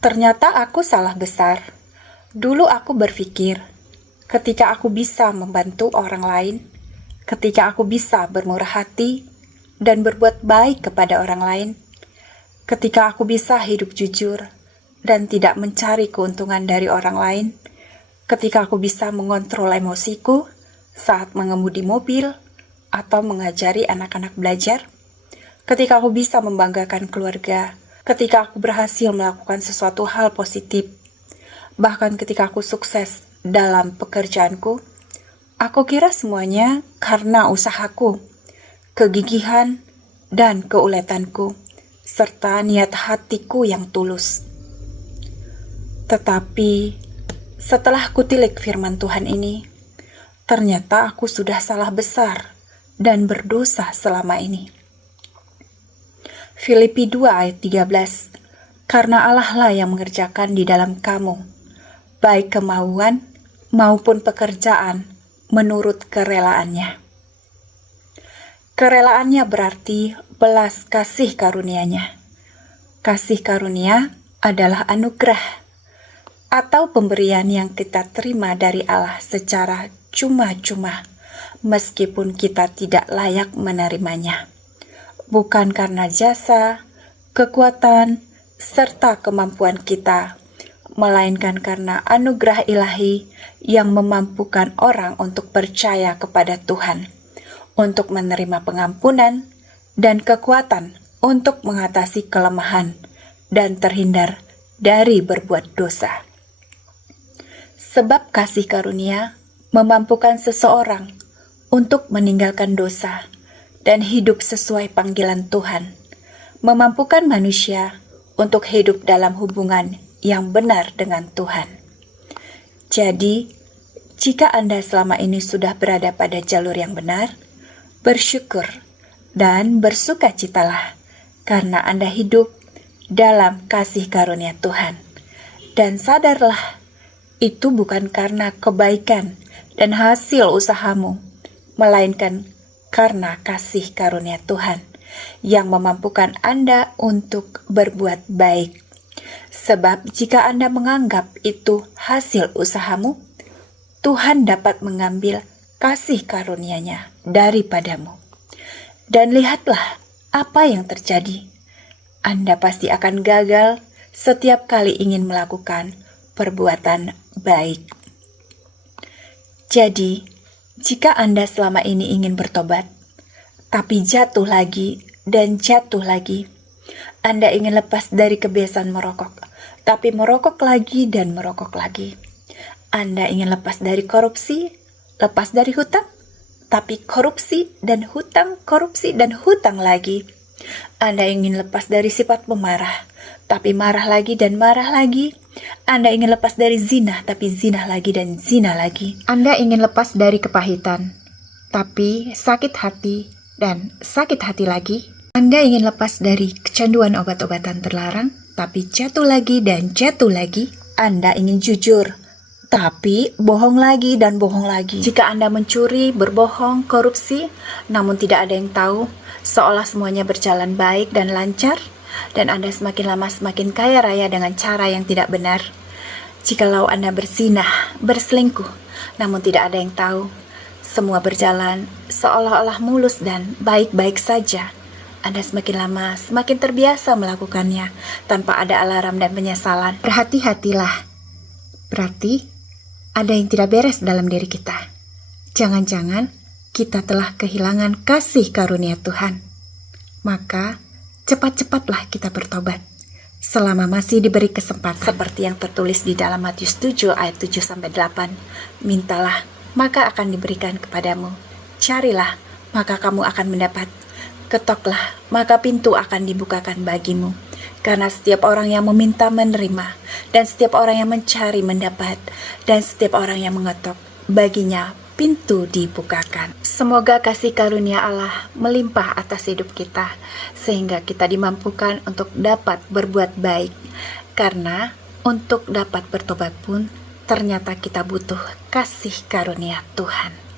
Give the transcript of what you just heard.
Ternyata aku salah besar. Dulu aku berpikir, ketika aku bisa membantu orang lain, ketika aku bisa bermurah hati dan berbuat baik kepada orang lain, ketika aku bisa hidup jujur dan tidak mencari keuntungan dari orang lain, ketika aku bisa mengontrol emosiku saat mengemudi mobil atau mengajari anak-anak belajar, ketika aku bisa membanggakan keluarga, ketika aku berhasil melakukan sesuatu hal positif, bahkan ketika aku sukses dalam pekerjaanku, aku kira semuanya karena usahaku, kegigihan, dan keuletanku, serta niat hatiku yang tulus. Tetapi, setelah kutilik firman Tuhan ini, ternyata aku sudah salah besar dan berdosa selama ini. Filipi 2 ayat 13, karena Allah lah yang mengerjakan di dalam kamu, baik kemauan maupun pekerjaan menurut kerelaannya. Kerelaannya berarti belas kasih karunia-Nya. Kasih karunia adalah anugerah atau pemberian yang kita terima dari Allah secara cuma-cuma, meskipun kita tidak layak menerimanya. Bukan karena jasa, kekuatan, serta kemampuan kita, melainkan karena anugerah ilahi yang memampukan orang untuk percaya kepada Tuhan, untuk menerima pengampunan dan kekuatan untuk mengatasi kelemahan dan terhindar dari berbuat dosa. Sebab kasih karunia memampukan seseorang untuk meninggalkan dosa dan hidup sesuai panggilan Tuhan, memampukan manusia untuk hidup dalam hubungan yang benar dengan Tuhan. Jadi, jika Anda selama ini sudah berada pada jalur yang benar, bersyukur dan bersukacitalah karena Anda hidup dalam kasih karunia Tuhan. Dan sadarlah, itu bukan karena kebaikan dan hasil usahamu, melainkan karena kasih karunia Tuhan yang memampukan Anda untuk berbuat baik. Sebab jika Anda menganggap itu hasil usahamu, Tuhan dapat mengambil kasih karunia-Nya daripadamu. Dan lihatlah apa yang terjadi. Anda pasti akan gagal setiap kali ingin melakukan perbuatan baik. Jadi, jika Anda selama ini ingin bertobat, tapi jatuh lagi dan jatuh lagi, Anda ingin lepas dari kebiasaan merokok, tapi merokok lagi dan merokok lagi. Anda ingin lepas dari korupsi, lepas dari hutang, tapi korupsi dan hutang lagi. Anda ingin lepas dari sifat pemarah, tapi marah lagi dan marah lagi. Anda ingin lepas dari zina, tapi zina lagi dan zina lagi. Anda ingin lepas dari kepahitan, tapi sakit hati dan sakit hati lagi. Anda ingin lepas dari kecanduan obat-obatan terlarang, tapi jatuh lagi dan jatuh lagi. Anda ingin jujur, tapi bohong lagi dan bohong lagi. Jika Anda mencuri, berbohong, korupsi, namun tidak ada yang tahu, seolah semuanya berjalan baik dan lancar, dan Anda semakin lama semakin kaya raya dengan cara yang tidak benar. Jikalau Anda berzinah, berselingkuh, namun tidak ada yang tahu, semua berjalan seolah-olah mulus dan baik-baik saja. Anda semakin lama semakin terbiasa melakukannya tanpa ada alarm dan penyesalan. Berhati-hatilah, berarti ada yang tidak beres dalam diri kita. Jangan-jangan kita telah kehilangan kasih karunia Tuhan. Maka cepat-cepatlah kita bertobat selama masih diberi kesempatan. Seperti yang tertulis di dalam Matius 7 ayat 7-8. Mintalah, maka akan diberikan kepadamu. Carilah, maka kamu akan mendapat. Ketoklah, maka pintu akan dibukakan bagimu. Karena setiap orang yang meminta menerima, dan setiap orang yang mencari mendapat, dan setiap orang yang mengetok, baginya pintu dibukakan. Semoga kasih karunia Allah melimpah atas hidup kita, sehingga kita dimampukan untuk dapat berbuat baik. Karena untuk dapat bertobat pun, ternyata kita butuh kasih karunia Tuhan.